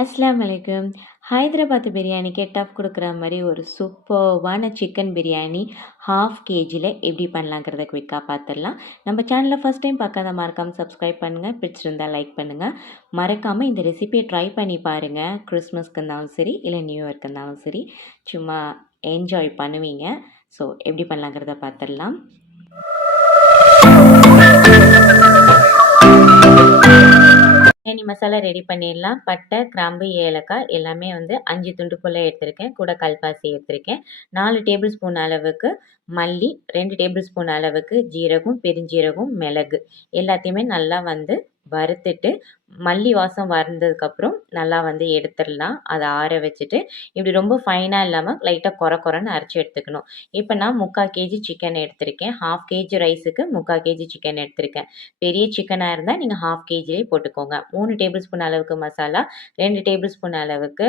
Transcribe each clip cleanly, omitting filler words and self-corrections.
அஸ்ஸலாமு அலைக்கும். ஹைதராபாத் பிரியாணிக்கு டஃப் குடுக்குற மாரி ஒரு சூப்பர்வான சிக்கன் பிரியாணி 1/2 கேஜில எப்படி பண்ணலாங்கிறத குயிக்கா பார்த்துடலாம். நம்ம சேனலை ஃபர்ஸ்ட் டைம் பார்க்காத மறக்காம சப்ஸ்கிரைப் பண்ணுங்கள். பிடிச்சிருந்தா லைக் பண்ணுங்கள். மறக்காமல் இந்த ரெசிபியை ட்ரை பண்ணி பாருங்கள். கிறிஸ்மஸ்க்கு இருந்தாலும் சரி, இல்லை நியூ இயர்க்கு இருந்தாலும் சரி, சும்மா என்ஜாய் பண்ணுவீங்க. ஸோ எப்படி பண்ணலாங்கிறத பார்த்துடலாம். பிரியாணி மசாலா ரெடி பண்ணிடலாம். பட்டை, கிராம்பு, ஏலக்காய் எல்லாமே 5 துண்டு போல் எடுத்திருக்கேன். கூட கல்பாசி எடுத்திருக்கேன். 4 டேபிள் ஸ்பூன் அளவுக்கு மல்லி, 2 டேபிள் ஸ்பூன் அளவுக்கு ஜீரகம், பெருஞ்சீரகம், மிளகு எல்லாத்தையுமே நல்லா வறுத்துட்டு மல்லி வாசம் வந்ததுக்கப்புறம் நல்லா எடுத்துடலாம். அதை ஆற வச்சுட்டு இப்படி ரொம்ப ஃபைனாக இல்லாமல் லைட்டாக குறைன்னு அரைச்சி எடுத்துக்கணும். இப்போ நான் 3/4 கேஜி சிக்கன் எடுத்திருக்கேன். 1/2 கேஜி ரைஸுக்கு 3/4 கேஜி சிக்கன் எடுத்திருக்கேன். பெரிய சிக்கனாக இருந்தால் நீங்கள் 1/2 கேஜிலே போட்டுக்கோங்க. 3 டேபிள் ஸ்பூன் அளவுக்கு மசாலா, 2 டேபிள் ஸ்பூன் அளவுக்கு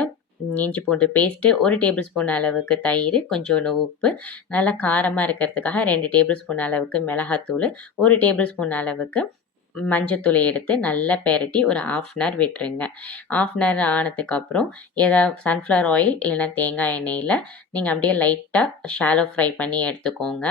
இஞ்சி பூண்டு பேஸ்ட்டு, 1 டேபிள் ஸ்பூன் அளவுக்கு தயிர், கொஞ்சோண்டு உப்பு, நல்லா காரமாக இருக்கிறதுக்காக 2 டேபிள் ஸ்பூன் அளவுக்கு மிளகாத்தூள், 1 டேபிள் ஸ்பூன் அளவுக்கு மஞ்சத்தூளை எடுத்து நல்லா பெரட்டி ஒரு 1/2 அன் ஹவர் விட்டுருங்க. 1/2 அன் ஹவர் ஆனதுக்கப்புறம் ஏதாவது சன்ஃப்ளவர் ஆயில் இல்லைன்னா தேங்காய் எண்ணெயில் நீங்கள் அப்படியே லைட்டாக ஷாலோ ஃப்ரை பண்ணி எடுத்துக்கோங்க.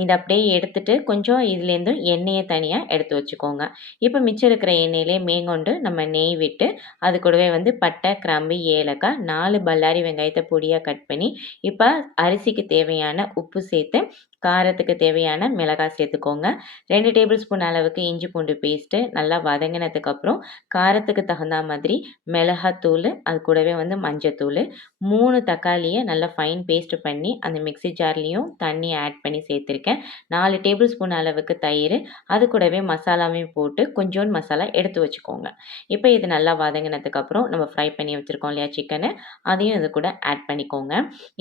இதை அப்படியே எடுத்துட்டு கொஞ்சம் இதுலேருந்து எண்ணெயை தனியாக எடுத்து வச்சுக்கோங்க. இப்போ மிச்சம் இருக்கிற எண்ணெயிலே மேங்கொண்டு நம்ம நெய் விட்டு அது கூடவே பட்டை, கிராம்பு, ஏலக்காய், 4 பல்லாரி வெங்காயத்தை பொடியாக கட் பண்ணி இப்போ அரிசிக்கு தேவையான உப்பு சேர்த்து காரத்துக்கு தேவையான மிளகாய் சேர்த்துக்கோங்க. 2 டேபிள் ஸ்பூன் அளவுக்கு இஞ்சி பூண்டு பேஸ்ட்டு நல்லா வதங்கினதுக்கப்புறம் காரத்துக்கு தகுந்த மாதிரி மிளகாத்தூள், அது கூடவே மஞ்சத்தூள், 3 தக்காளியை நல்லா ஃபைன் பேஸ்ட் பண்ணி அந்த மிக்ஸி ஜார்லேயும் தண்ணி ஆட் பண்ணி சேர்த்துருக்கேன். 4 டேபிள் ஸ்பூன் அளவுக்கு தயிர், அது கூடவே மசாலாவையும் போட்டு கொஞ்சோண்டு மசாலா எடுத்து வச்சுக்கோங்க. இப்போ இது நல்லா வதங்கினதுக்கப்புறம் நம்ம ஃப்ரை பண்ணி வச்சுருக்கோம் இல்லையா சிக்கனு, அதையும் இது கூட ஆட் பண்ணிக்கோங்க.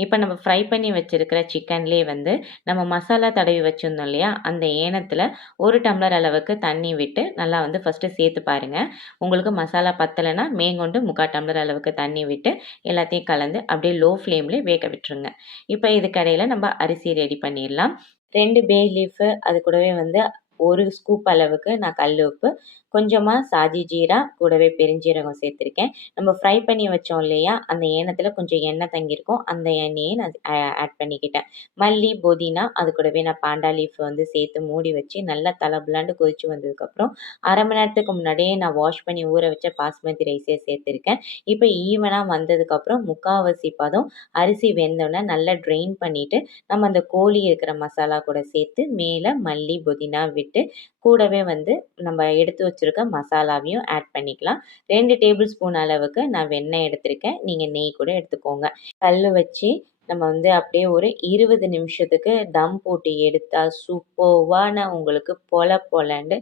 இப்போ நம்ம ஃப்ரை பண்ணி வச்சுருக்கிற சிக்கன்லேயே நம்ம மசாலா தடவி வச்சுருந்தோம் இல்லையா, அந்த ஏனத்தில் 1 டம்ளர் அளவுக்கு தண்ணி விட்டு நல்லா ஃபஸ்ட்டு சேர்த்து பாருங்கள். உங்களுக்கு மசாலா பத்தலைன்னா மேங்கொண்டு 3/4 டம்ளர் அளவுக்கு தண்ணி விட்டு எல்லாத்தையும் கலந்து அப்படியே லோ ஃப்ளேம்லேயே வேக விட்டுருங்க. இப்போ இதுக்கடையில் நம்ம அரிசி ரெடி பண்ணிடலாம். 2 பே லீஃபு, அது கூடவே 1 ஸ்கூப் அளவுக்கு நான் கல் உப்பு, கொஞ்சமாக சாஜி ஜீரா, கூடவே பெருஞ்சீரகம் சேர்த்துருக்கேன். நம்ம ஃப்ரை பண்ணி வச்சோம் இல்லையா, அந்த ஏனத்தில் கொஞ்சம் எண்ணெய் தங்கியிருக்கும். அந்த எண்ணெயை நான் ஆட் பண்ணிக்கிட்டேன். மல்லி, புதினா, அது கூடவே நான் பாண்டா லீஃப் சேர்த்து மூடி வச்சு நல்லா தளபுலாண்டு கொதிச்சு வந்ததுக்கப்புறம் 1/2 மணி நேரத்துக்கு முன்னாடியே நான் வாஷ் பண்ணி ஊற வச்ச பாஸ்மதி ரைஸே சேர்த்துருக்கேன். இப்போ ஈவனாக வந்ததுக்கப்புறம் 3/4 பதம் அரிசி வெந்தோடனே நல்லா ட்ரெயின் பண்ணிவிட்டு நம்ம அந்த கோழி இருக்கிற மசாலா கூட சேர்த்து மேலே மல்லி, புதினா விட்டு கூடவே நம்ம எடுத்து வச்சுருக்க மசாலாவையும் ஆட் பண்ணிக்கலாம். 2 டேபிள் ஸ்பூன் அளவுக்கு நான் வெண்ணெய் எடுத்திருக்கேன். நீங்கள் நெய் கூட எடுத்துக்கோங்க. கல் வச்சு நம்ம அப்படியே ஒரு 20 நிமிஷத்துக்கு தம் போட்டு எடுத்தால் சூப்பர்வான உங்களுக்கு பொலன்னு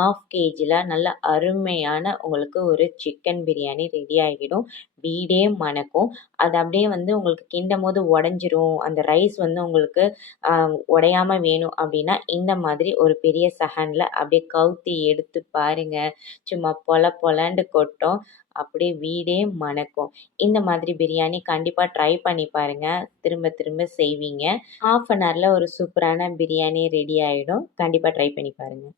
1/2 கேஜியில் நல்ல அருமையான உங்களுக்கு ஒரு சிக்கன் பிரியாணி ரெடி ஆகிடும். வீடே மணக்கும். அது அப்படியே உங்களுக்கு கிண்டும் போது உடஞ்சிரும், அந்த ரைஸ் உங்களுக்கு உடையாமல் வேணும் அப்படின்னா இந்த மாதிரி ஒரு பெரிய சஹனில் அப்படியே கவுத்தி எடுத்து பாருங்கள். சும்மா பொலன்னு கொட்டும், அப்படியே வீடே மணக்கும். இந்த மாதிரி பிரியாணி கண்டிப்பாக ட்ரை பண்ணி பாருங்கள். திரும்ப திரும்ப செய்வீங்க. 1/2 அன் ஹவரில் ஒரு சூப்பரான பிரியாணி ரெடி ஆகிடும். கண்டிப்பாக ட்ரை பண்ணி பாருங்கள்.